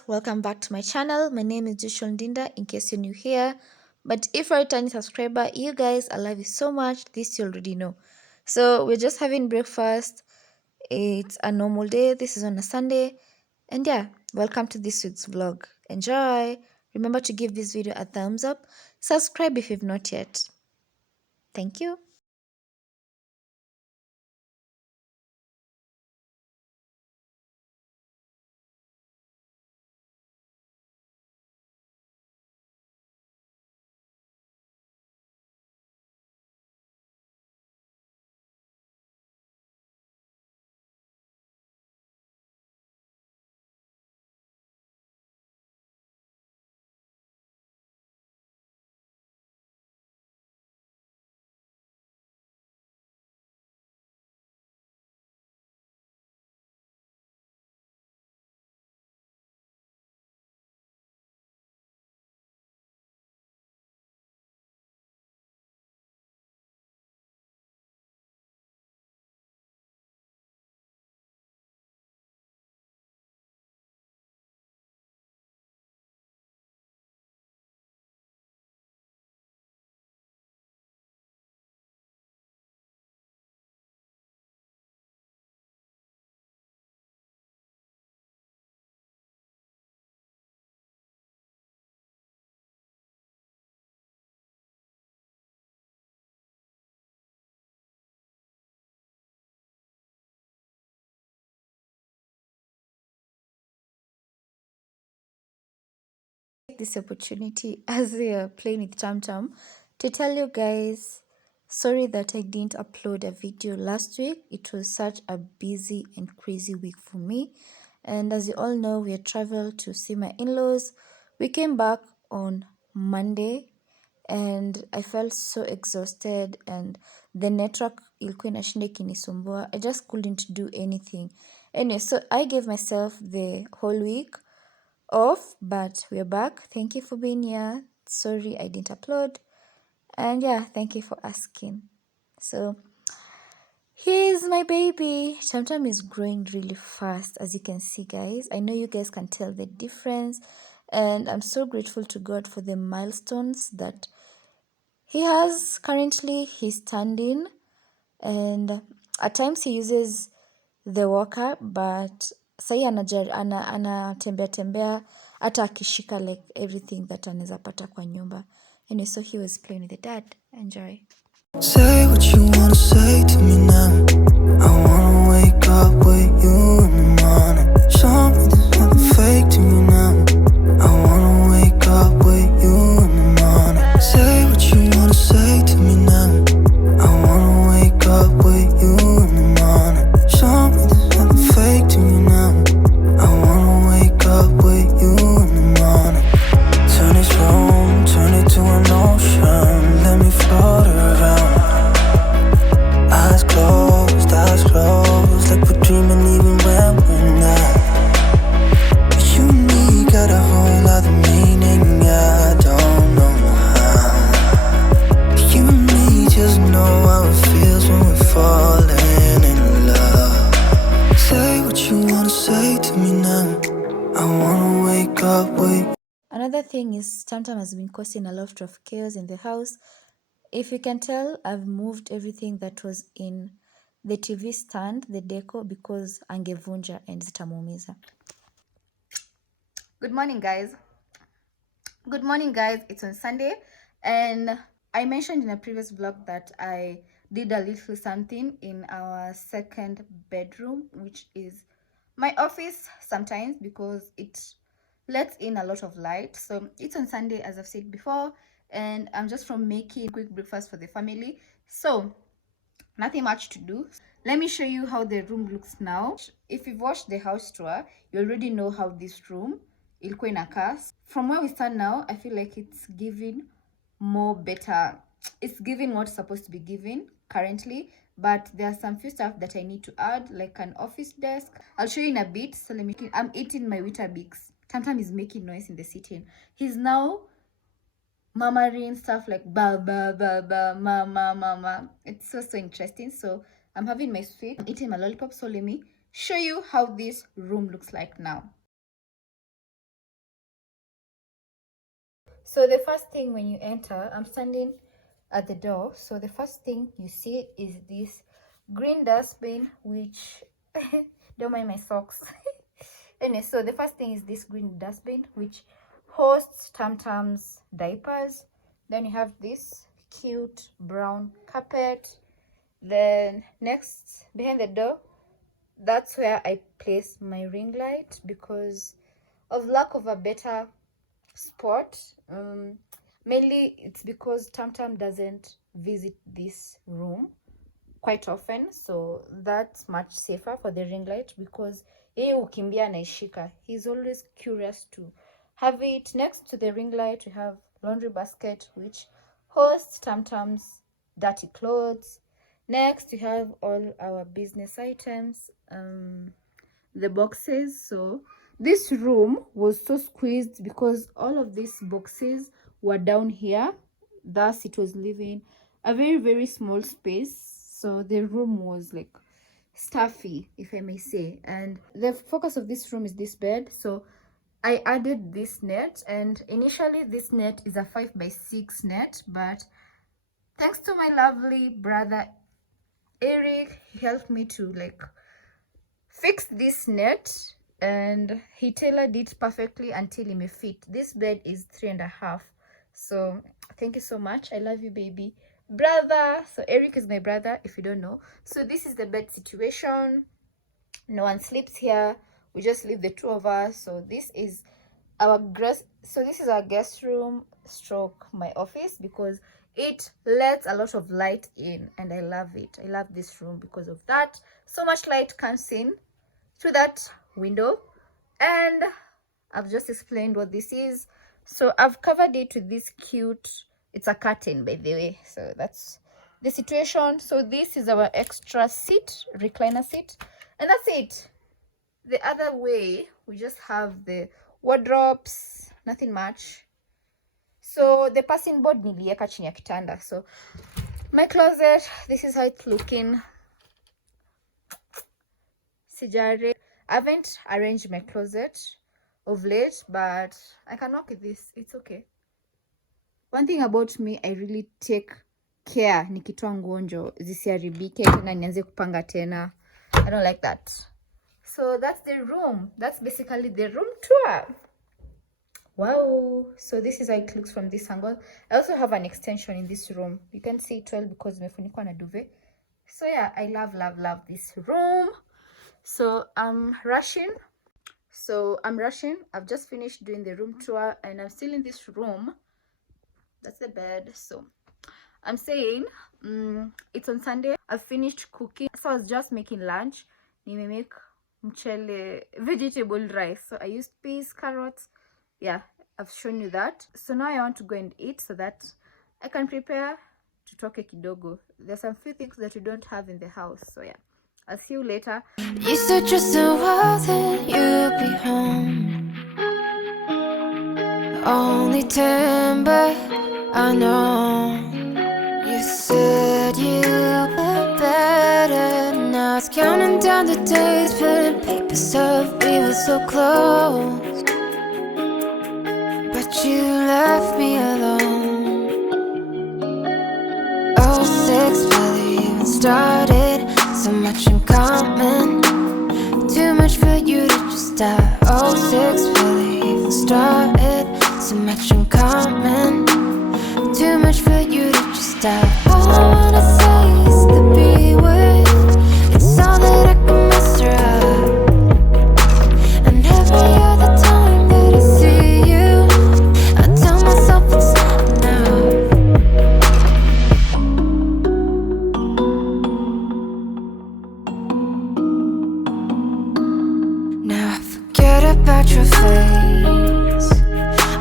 guys, welcome back to my channel. My name is Joshua Ndinda in case you're new here, but if you're a returning subscriber, you guys, I love you so much. This you already know. So we're just having breakfast. It's a normal day. This is on a Sunday, and yeah, welcome to this week's vlog. Enjoy. Remember to give this video a thumbs up, subscribe if you've not yet. Thank you. This opportunity as we are playing with Tam Tam to tell you guys sorry that I didn't upload a video last week. It was such a busy and crazy week for me, and as you all know, we had traveled to see my in-laws. We came back on Monday and I felt so exhausted, and the network ilikuwa inashinda ikinisumbua. I just couldn't do anything. Anyway, so I gave myself the whole week off, but we're back. Thank you for being here. Sorry I didn't upload, and yeah, thank you for asking. So here's my baby. Tamtam is growing really fast, as you can see, guys. I know you guys can tell the difference, and I'm so grateful to God for the milestones that he has. Currently he's standing, and at times he uses the walker, but sahi anatembea tembea hata akishika like everything that anaweza pata kwa nyumba. Anyway, so he was playing with the dad. Enjoy. Say what you wanna say to me now. I wanna wake up with you in the morning. Show me there's nothing fake to me now. I wanna wake up with you in the morning. Say what you wanna say to me now. I wanna wake up with you in the morning. Show me there's nothing fake to me now. I wanna wake up with you in the morning. Turn this room, turn it to an ocean. Let me float around. Eyes closed, like we're dreaming even when we're not. You and me got a whole other meaning, I don't know how. You and me just know how it feels when we're falling in love. Say what you wanna say to me now. I wanna wake up with. Another thing is Tamtam has been causing a lot of chaos in the house. If you can tell, I've moved everything that was in the TV stand, the deco, because angevunja and zitamuumiza. Good morning, guys. Good morning, guys. It's on Sunday, and I mentioned in a previous vlog that I did a little something in our second bedroom, which is my office sometimes because it lets in a lot of light. So it's on Sunday, as I've said before, and I'm just from making quick breakfast for the family, so nothing much to do. Let me show you how the room looks now. If you've watched the house tour, you already know how this room ilikuwa inakaa. From where we stand now, I feel like it's giving more better. It's giving what's supposed to be given currently, but there are some few stuff that I need to add, like an office desk. I'll show you in a bit. So I'm eating my Weetabix. Tamtam is making noise in the sitting. He's now murmuring stuff like ba ba ba ba ma ma ma ma. It's so interesting. So I'm having my sweet, I'm eating my lollipop. So let me show you how this room looks like now. So the first thing when you enter, I'm standing at the door. So the first thing you see is this green dustbin, which don't mind my socks. Anyway, so the first thing is this green dustbin, which hosts Tamtam's diapers. Then you have this cute brown carpet. Then next, behind the door, that's where I place my ring light because of lack of a better spot. Mainly it's because Tamtam doesn't visit this room quite often, so that's much safer for the ring light because yeye ukimbia anaishika. He's always curious to have it. Next to the ring light we have laundry basket, which hosts Tamtam's dirty clothes. Next we have all our business items, the boxes. So this room was so squeezed because all of these boxes were down here, thus it was leaving a very, very small space. So the room was like stuffy, if I may say. And the focus of this room is this bed. So I added this net, and initially this net is a 5x6 net, but thanks to my lovely brother Eric, he helped me to like fix this net, and he tailored it perfectly until it may fit. This bed is 3.5. So thank you so much. I love you, baby brother. So Eric is my brother, if you don't know. So this is the bed situation. No one sleeps here. We just leave the two of us. So this is our guest room stroke my office because it lets a lot of light in, and I love it. I love this room because of that. So much light comes in through that window, and I've just explained what this is. So I've covered it with this cute, it's a curtain by the way. So that's the situation. So this is our extra seat, recliner seat, and that's it. The other way we just have the wardrobes, nothing much. So the passing board nilieka chini ya kitanda. So my closet, this is how it's looking. Sijare, I haven't arranged my closet of late, but I can work with this. It's okay. One thing about me, I really take care nikitoa nguo njo zisiharibike tena nianze kupanga tena. I don't like that. So that's the room. That's basically the room tour. Wow. So this is how it looks from this angle. I also have an extension in this room. You can see it well because imefunikwa na duvet. So yeah, I love this room. So I'm rushing. I've just finished doing the room tour and I'm still in this room. That's the bed. So I'm saying it's on Sunday. I've finished cooking. So I was just making lunch. Nime make mchele vegetable rice. So I used peas, carrots. Yeah, I've shown you that. So now I want to go and eat so that I can prepare to toke kidogo. There's some few things that we don't have in the house. So yeah, I'll see you later. You said just a while then you'd be home. Only 10, but I know. You said you were better. Now it's counting down the days, putting papers up. We were so close, but you left me alone. Oh, 6 barely even started. So much in common, too much for you to just die. Oh, 6 barely even started. So much in common, too much for you to just die. All I wanna say is the B word. It's all that I can muster up. And every other time that I see you, I tell myself it's not enough. Now I forget about your face,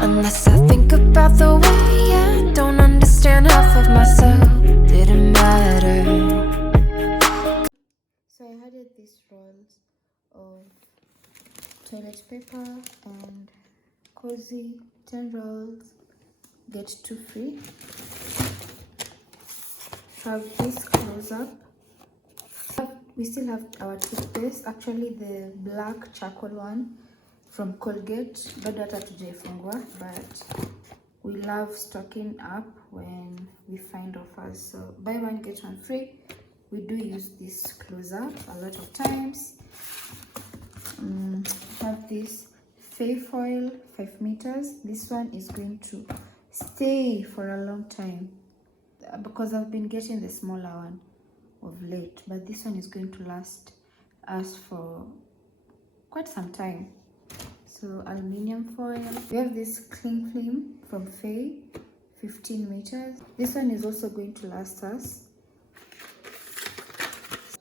unless I think about the way I don't understand half of myself. Didn't matter. So I added these rolls of toilet paper and cozy 10 rolls, get 2 free. Have this close up. We still have our toothpaste, actually the black charcoal one from Colgate, bado hata tujaifungua, but We love stocking up when we find offers, so buy one get one free. We do use this closer a lot of times. Have this fay foil 5 meters. This one is going to stay for a long time because I've been getting the smaller one of late, but this one is going to last us for quite some time. So aluminium foil. We have this cling film from Faye, 15 meters. This one is also going to last us.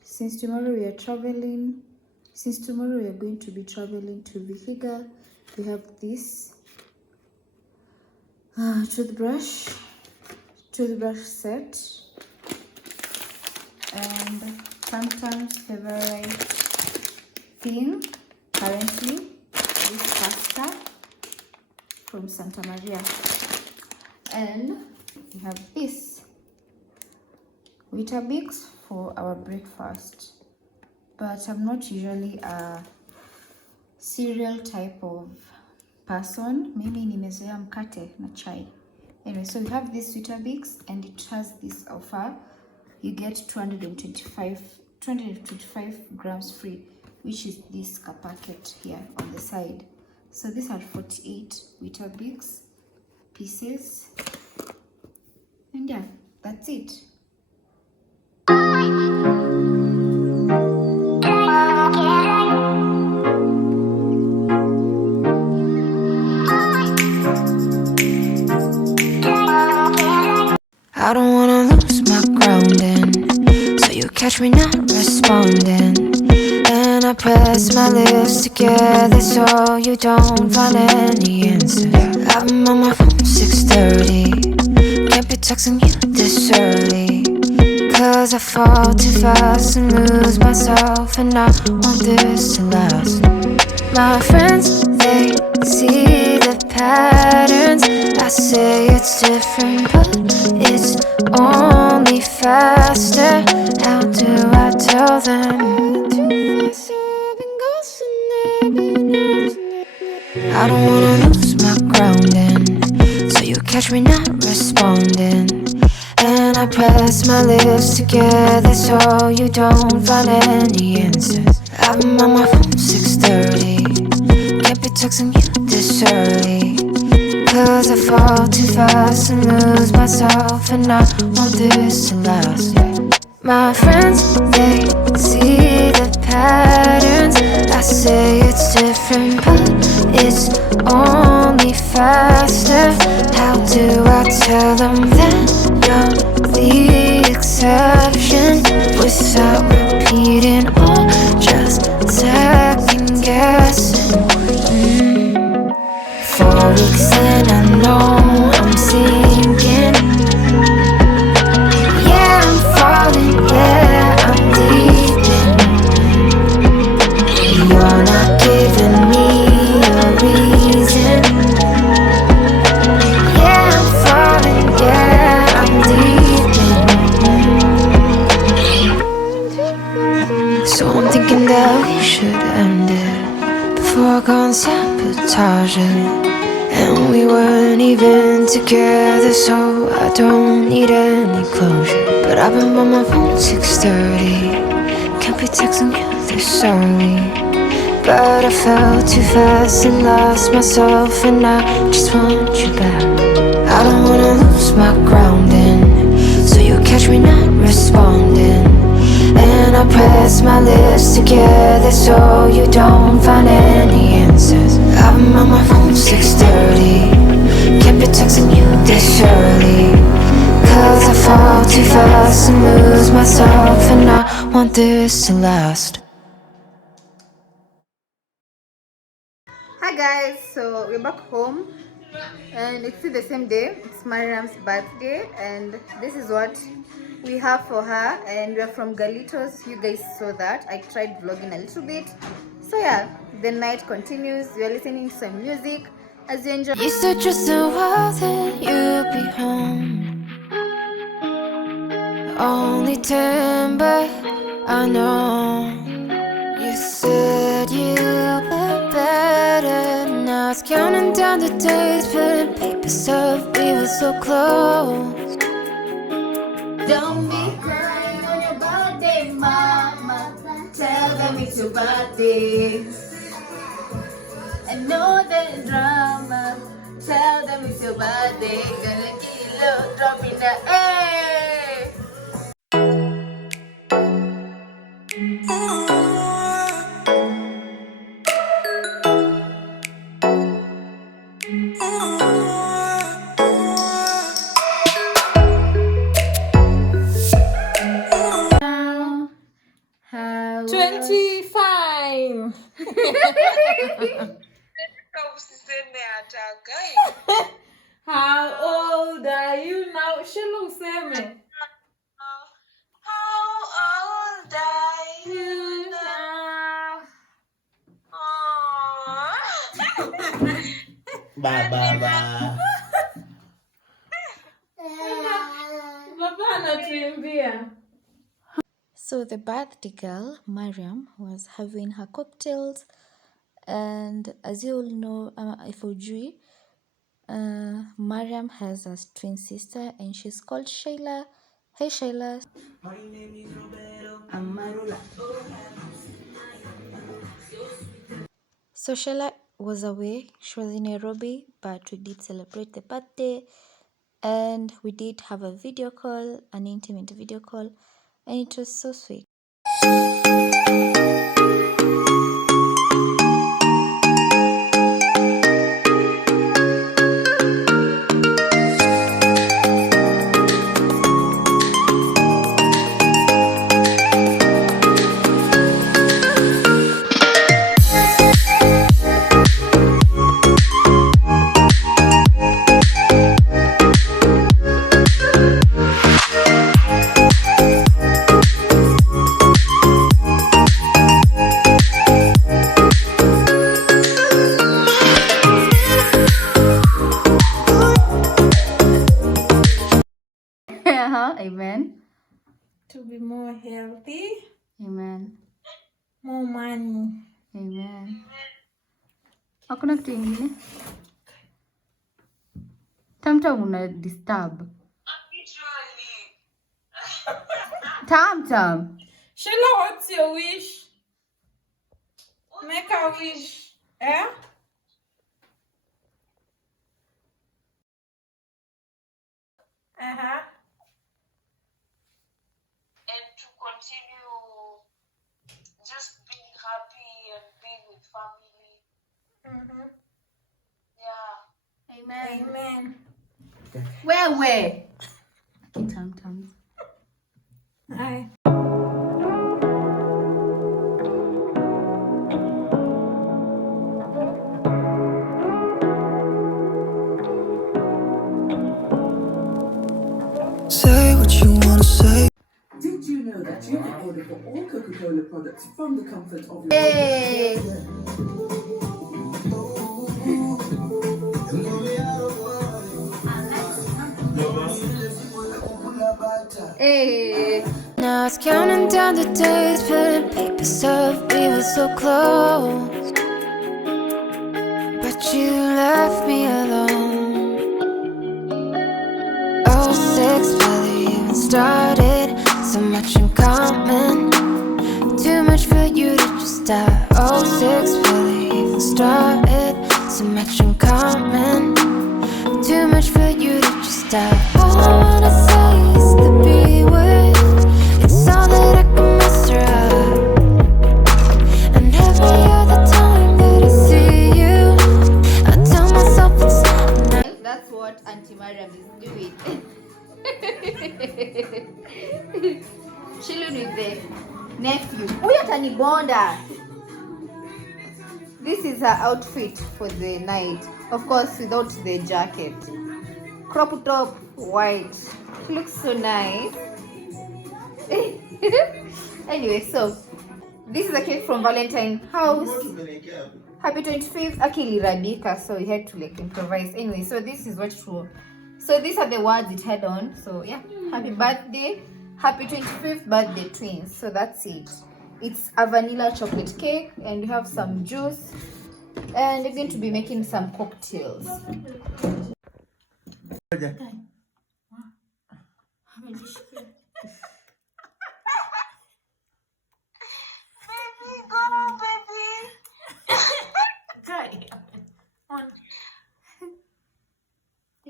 Since tomorrow we are going to be traveling to Vihiga. We have this toothbrush set, and sometimes favorite thing currently this pasta from Santa Maria. And we have this Weetabix for our breakfast, but I'm not usually a cereal type of person. Maybe nimezoea mkate na chai. Anyway, so we have this Weetabix and it has this offer. You get 225 grams free, which is this packet here on the side. So these are 48 Weetabix pieces, and yeah, that's it. I don't wanna lose my grounding, so you catch me not responding. And I press my lips together so you don't find any answer. I've been on my phone 6:30, can't be texting you this early, cause I fall too fast and lose myself, and I want this to last. My friends, they see the patterns. I say it's different, but it's only faster. How do I tell them? I don't wanna lose my grounding, so you catch me not responding. And I press my lips together so you don't find any answers. I've been on my phone 6:30, can't be texting you this early, cause I fall too fast and lose myself, and I want this to last. My friends, they see the patterns. I say it's different, but it's only faster. How do I tell them that you're the exception, without repeating or just second guessing? 4 weeks and I know I'm sinking. Yeah, I'm falling, yeah, I'm deep in. You're not giving me a reason. Yeah, I'm falling, yeah, I'm deep in. So I'm thinking that we should end it before going sabotage it. And we weren't even together, so I don't need any closure. But I've been on my phone 6:30, can't be texting you this early, but I fell too fast and lost myself, and I just want you back. I don't wanna lose my grounding, so you catch me not responding. And I press my lips together so you don't find any answers. I've been on my phone 6:30, can't be texting you this early, cause I fall too fast and lose myself, and I want this to last. Hi guys, so we're back home and it's still the same day. It's Mariam's birthday and this is what we have for her, and we're from Galitos. You guys saw that. I tried vlogging a little bit. So yeah, the night continues. We're listening to some music as you enjoy. You said just a while that you'd be home. Only 10, but I know. You said you'd be better now. I was counting down the days, putting papers up, we were so close. Don't be crying on your birthday, mama. Tell them it's your birthday. And know the drama. Tell them it's your birthday. Gonna get a little drop in the air. How 25. How old are you now? Shilo useme. How old are you now? Baba anatuimbia. So the birthday girl, Mariam, was having her cocktails, and as you all know, if Ujui, Mariam has a twin sister, and she's called Shayla. Hey Shayla. My name is Roberto Amarola. So Shayla was away. She was in Nairobi, but we did celebrate the birthday, and we did have a video call, an intimate video call, and it was so sweet. Amen. To be more healthy, Amen. more money. Amen. Hakuna kitu ingine? Tamtam una disturb. Tamtam. Shilo, what's your wish? Make a wish. Eh? Uh-huh. And to continue just being happy and being with family. Mm-hmm. Yeah. Amen. Where? Tamtams. Aye. Say what you wanna say. Did you know that you can order for all Coca-Cola products from the comfort of your Hey. Hey. Now I was counting down the days, putting papers up, we were so close. But you left me alone. Oh, 06 barely even started. So much in common. Too much for you to just die. Oh, 06 barely even started. So much in common. Too much for you to just die. All I wanna say is the B word. It's all that I can muster up. And every other time that I see you, I tell myself it's not enough. That's what Auntie Mariam is doing. Chilling with the nephew. Huyu atanibonda. This is her outfit for the night. Of course, without the jacket. Crop top, white. She looks so nice. Anyway, so this is a cake from Valentine house. Happy 25th. Akili Radika, so we had to like improvise. Anyway, so this is what it wrote. So these are the words it had on. So yeah, happy birthday, happy 25th birthday twins. So that's it. It's a vanilla chocolate cake, and we have some juice, And we're going to be making some cocktails. Baby, go now, baby.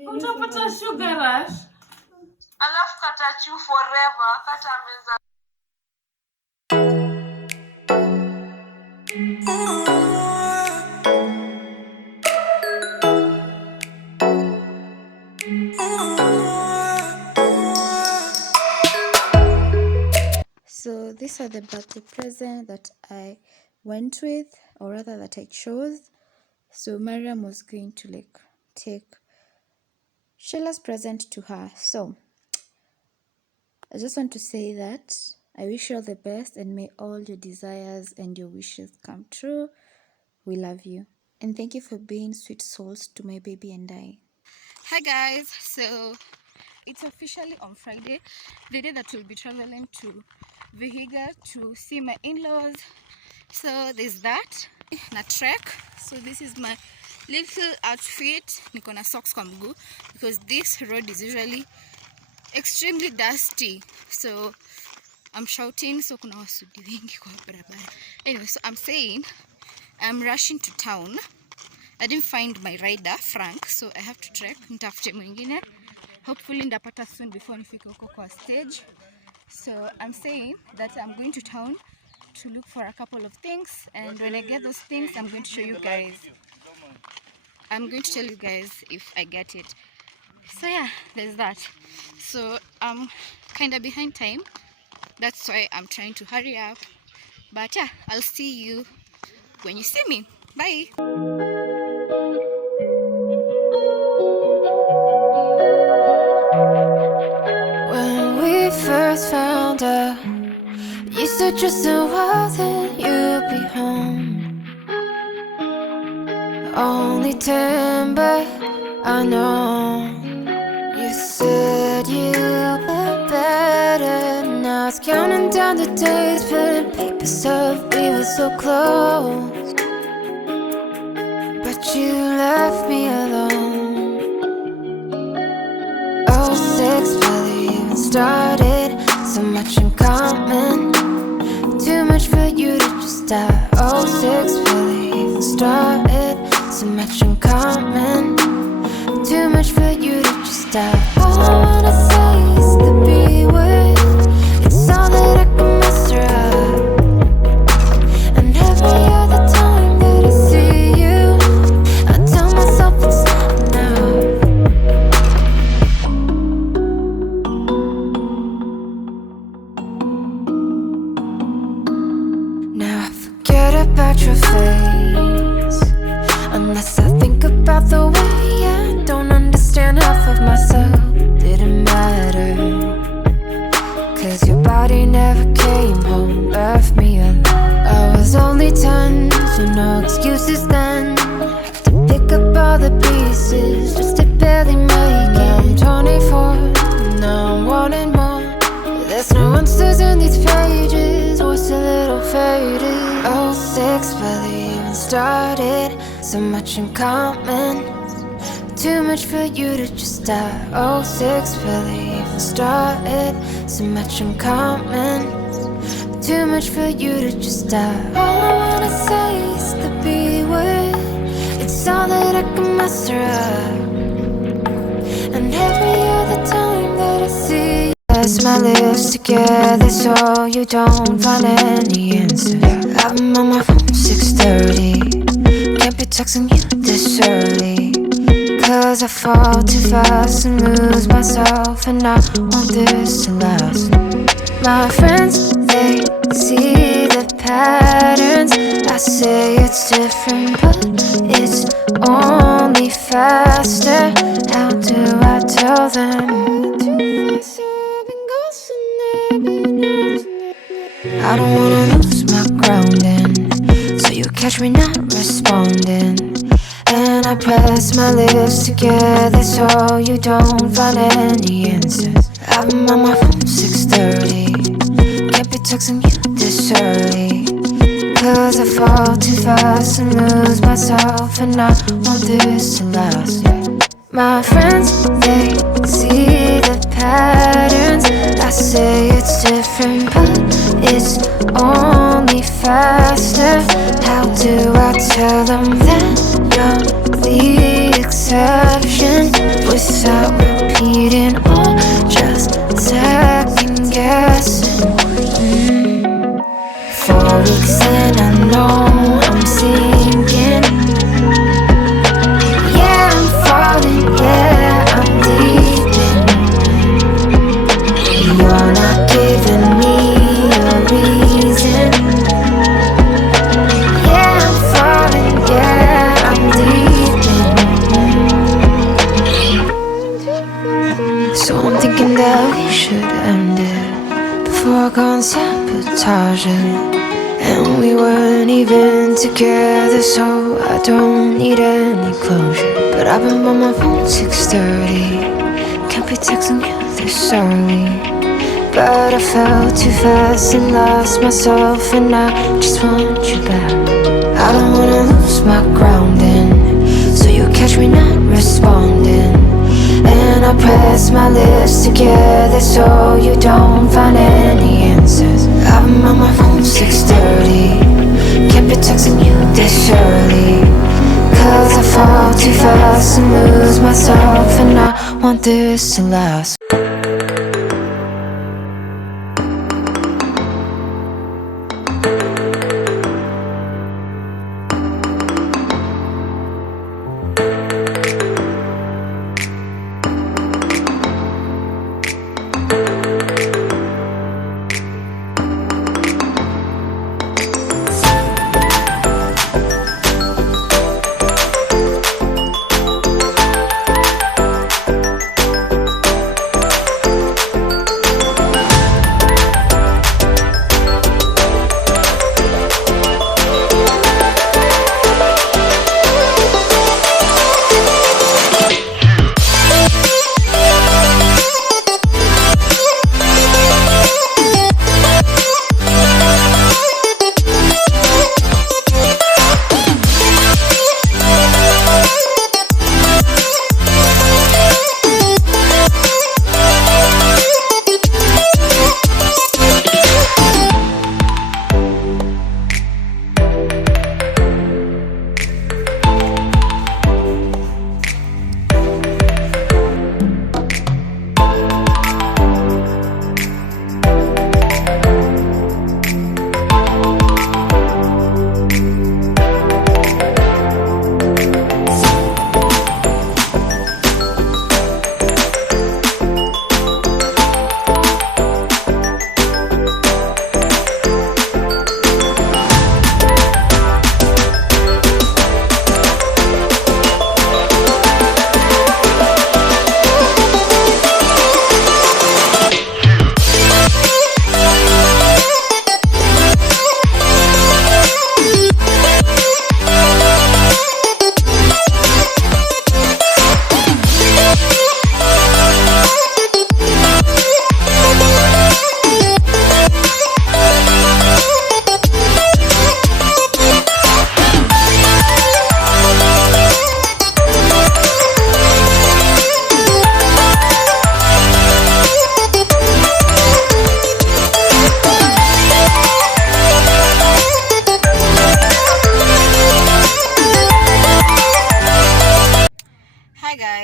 Utapata sugar rush. Alafu kata chew forever. Kata meza. So these are the birthday present that I went with, or rather that I chose. So Mariam was going to like take Sheila's present to her. So I just want to say that I wish you all the best and may all your desires and your wishes come true. We love you. And thank you for being sweet souls to my baby and I. Hi guys, so it's officially on Friday, the day that we'll be traveling to Vihiga to see my in-laws. So there's that, na trek. So this is my little outfit. Niko na socks kwa mguu because this road is usually extremely dusty. So I'm shouting, so kuna wasudi wengi kwa barabara. Anyway, so I'm saying I'm rushing to town. I didn't find my rider Frank, so I have to trek. Nitafute mwingine. Hopefully ndapata soon before nifike huko kwa stage. So I'm saying that I'm going to town to look for a couple of things, and when I get those things I'm going to show you guys. I'm going to tell you guys if I get it. So yeah, there's that. So I'm kind of behind time, that's why I'm trying to hurry up, but yeah, I'll see you when you see me. Bye. When we first found out, you said just a while then you'd be home. Only 10, but I know. You said you'd been better. Now it's counting down the days, putting papers up. We were so close, but you left me alone. 06 barely even started. So much in common, too much for you to just die. 06 barely even started. So much in common, too much for you to just die. All I wanna say is the B word. It's all that I can muster up. And every other time that I see you, I tell myself it's not enough. Now I forget about your face, unless I think about the way I don't understand half of myself. Didn't matter, 'cause your body never came home, left me alone. I was only 10, so no excuses then. Have to pick up all the pieces just to barely make it. I'm 24, now I'm wanting more. There's no answers in these pages, voice a little faded. 06 barely even started. So much in common, too much for you to just die. 06 barely even started. So much in common, too much for you to just die. All I wanna say is the B word. It's all that I can muster up. And every other time that I see you, press my lips together so you don't find any answer. I've been on my phone 6:30. Can't be texting you this early, 'cause I fall too fast and lose myself, and I want this to last. My friends, they see the patterns. I say it's different, but it's only faster. How do I tell them? I don't wanna lose my grounding, so you catch me not responding. And I press my lips together so you don't find any answers. I've been on my phone 6:30. Can't be texting you this early, 'cause I fall too fast and lose myself, and I want this to last. My friends, they see the patterns. I say it's different, but it's only faster. How do I tell them that you're the exception without repeating or just second guessing? 4 weeks in, I know I'm sinking. Yeah, I'm falling, yeah, I'm deep in. You're not giving me a reason. Yeah, I'm falling, yeah, I'm deep in. So I'm thinking that we should end it before I go and sabotage it. And we weren't even together, so I don't need any closure. But I've been on my phone 6:30. Can't be texting you this early. But I fell too fast and lost myself, and I just want you back. I don't wanna lose my grounding, so you catch me not responding. And I press my lips together so you don't find any answers. I've been on my phone 6:30. Can't be texting you this early, cause I fall too fast and lose myself, and I want this to last.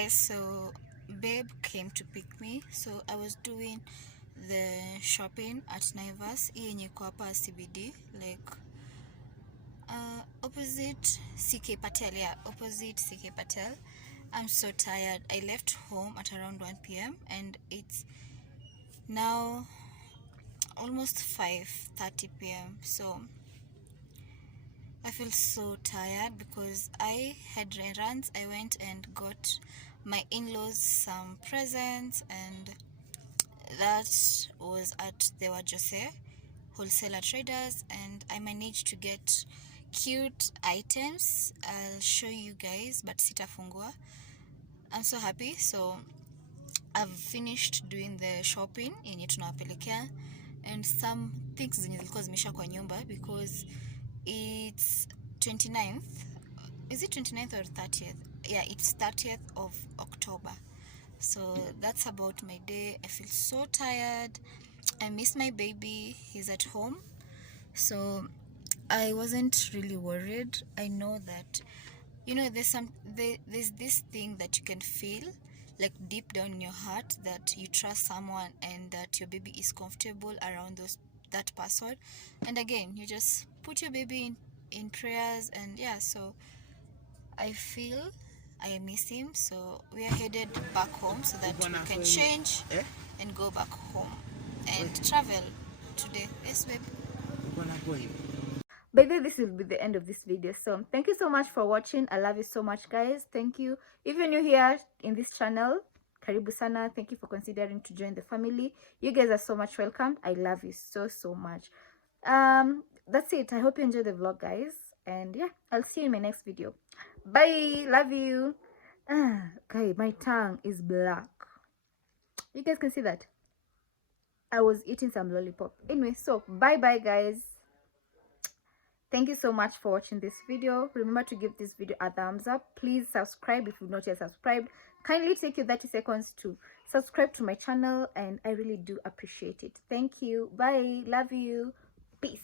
So babe came to pick me, so I was doing the shopping at Naivas yenye iko hapa CBD, like opposite CK Patel. Yeah, opposite CK Patel. I'm so tired. I left home at around 1 p.m. and it's now almost 5:30 p.m. so I feel so tired because I had errands. I went and got my in-laws some presents, and that was at the Wajose wholesaler traders, and I managed to get cute items. I'll show you guys, but sitafungua. I'm so happy. So I've finished doing the shopping yenye tunawapelekea, and some things zenye zilikuwa zimeisha kwa nyumba because it's 29th. Is it 29th or 30th? Yeah, it's 30th of October. So that's about my day. I feel so tired. I miss my baby. He's at home. So I wasn't really worried. I know that, there's this thing that you can feel like deep down in your heart, that you trust someone and that your baby is comfortable around that person. And again, you just put your baby in prayers, and yeah, so I feel I miss him. So we are headed back home so that we can change and go back home and travel today. Yes, babe. By the way, this will be the end of this video. So thank you so much for watching. I love you so much, guys. Thank you. If you're new here in this channel, karibu sana. Thank you for considering to join the family. You guys are so much welcomed. I love you so much. That's it. I hope you enjoyed the vlog, guys, and yeah, I'll see you in my next video. Bye. Love you. Okay, my tongue is black. You guys can see that. I was eating some lollipop. Anyway, so bye guys. Thank you so much for watching this video. Remember to give this video a thumbs up. Please subscribe if you've not yet subscribed. Kindly take you 30 seconds to subscribe to my channel, and I really do appreciate it. Thank you. Bye. Love you. Peace.